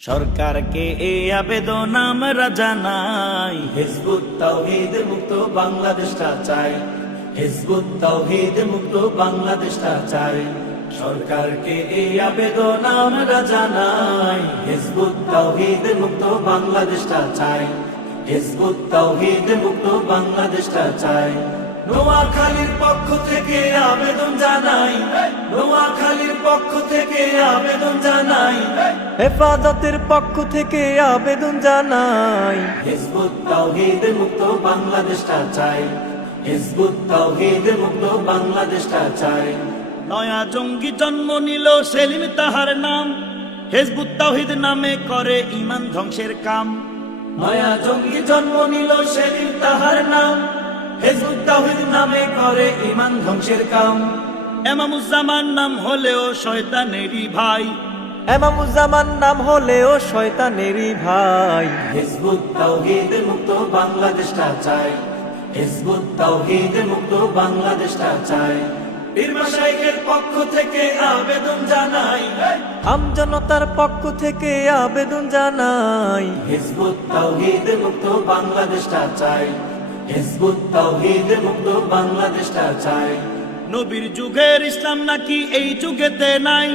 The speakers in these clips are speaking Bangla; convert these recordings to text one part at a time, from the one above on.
সরকারকে এই আবেদন আমরা জানাই, হিজবুত তাওহীদ মুক্ত বাংলাদেশটা চাই, হিজবুত তাওহীদ মুক্ত বাংলাদেশটা চাই। সরকারকে এই আবেদন আমরা জানাই, হিজবুত তাওহীদ মুক্ত বাংলাদেশটা চাই, হিজবুত তাওহীদ মুক্ত বাংলাদেশটা চাই। নোয়াখালীর পক্ষ থেকে আবেদন জানাই, নোয়াখালীর পক্ষ থেকে আবেদন জানাই, হেফাজতের পক্ষ থেকে আবেদন জানাই, হিজবুত তাওহীদ মুক্ত বাংলাদেশটা চাই, হিজবুত তাওহীদ মুক্ত বাংলাদেশটা চাই। নয়া জঙ্গি জন্ম নিল সেলিম তাহার নাম, হিজবুত তাওহীদ নামে করে ঈমান ধ্বংসের কাম। নয়া জঙ্গি জন্ম নিল সেলিম তাহার নাম, হিজবুত তাওহীদ নামে করে ঈমান ধ্বংসের কাম। এমামুজ্জামান নাম হলেও শয়তানেরই ভাই, এমামুজ্জামান নাম হলেও শয়তানেরই ভাই। হিজবুত তাওহীদ মুক্ত বাংলাদেশটা চাই, হিজবুত তাওহীদ মুক্ত বাংলাদেশটা চাই। পীর মাশায়েখের পক্ষ থেকে আবেদন জানাই, আমজনতার পক্ষ থেকে আবেদন জানাই, হিজবুত তাওহীদ মুক্ত বাংলাদেশটা চাই, হিজবুত তাওহীদ মুক্ত বাংলাদেশটা চাই। নবীর যুগের ইসলাম নাকি এই যুগেতে নাই,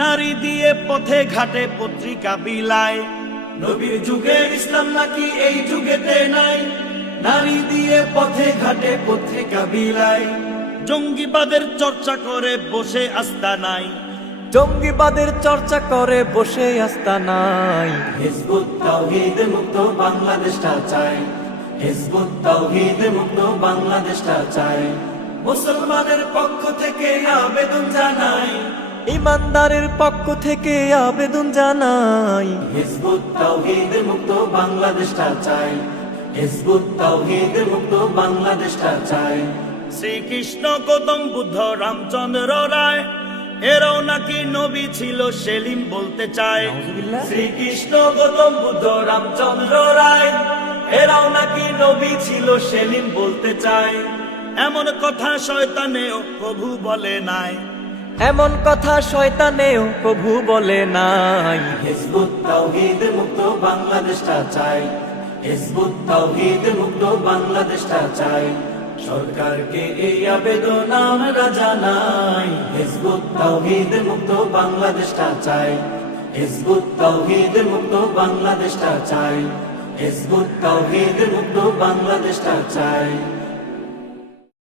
নারী দিয়ে পথে ঘাটে পত্রিকা বিলায়। নবীর যুগের ইসলাম নাকি এই যুগেতে নাই, নারী দিয়ে পথে ঘাটে পত্রিকা বিলায়। জঙ্গিবাদের চর্চা করে বসে আস্তানায়, জঙ্গিবাদের চর্চা করে বসে আস্তানায়। হিজবুত তাওহীদ মুক্ত বাংলাদেশটা চাই, হিজবুত তাওহীদ মুক্ত বাংলাদেশটা চাই। মুসলমানের পক্ষ থেকে আবেদন জানাই, ইমানদারের পক্ষ থেকে আবেদন জানাই, হিজবুত তাওহীদ মুক্ত বাংলাদেশটা চাই, হিজবুত তাওহীদ মুক্ত বাংলাদেশটা চাই। শ্রীকৃষ্ণ গৌতম বুদ্ধ রামচন্দ্র রায় এরাও নাকি নবী ছিল সেলিম বলতে চায়। শ্রীকৃষ্ণ গৌতম বুদ্ধ রামচন্দ্র রায় এরাও নাকি নবী ছিল সেলিম বলতে চায়। এমন কথা শয়তানেও প্রভু বলে নাই, এমন কথা শয়তানেও প্রভু বলে নাই। হিজবুত তাওহীদ মুক্ত বাংলাদেশটা চাই, হিজবুত তাওহীদ মুক্ত বাংলাদেশটা চাই। সরকারকে এই আবেদন আমরা জানাই, হিজবুত তাওহীদ মুক্ত বাংলাদেশটা চাই, হিজবুত তাওহীদ মুক্ত বাংলাদেশটা চাই, হিজবুত তাওহীদ মুক্ত বাংলাদেশটা চাই।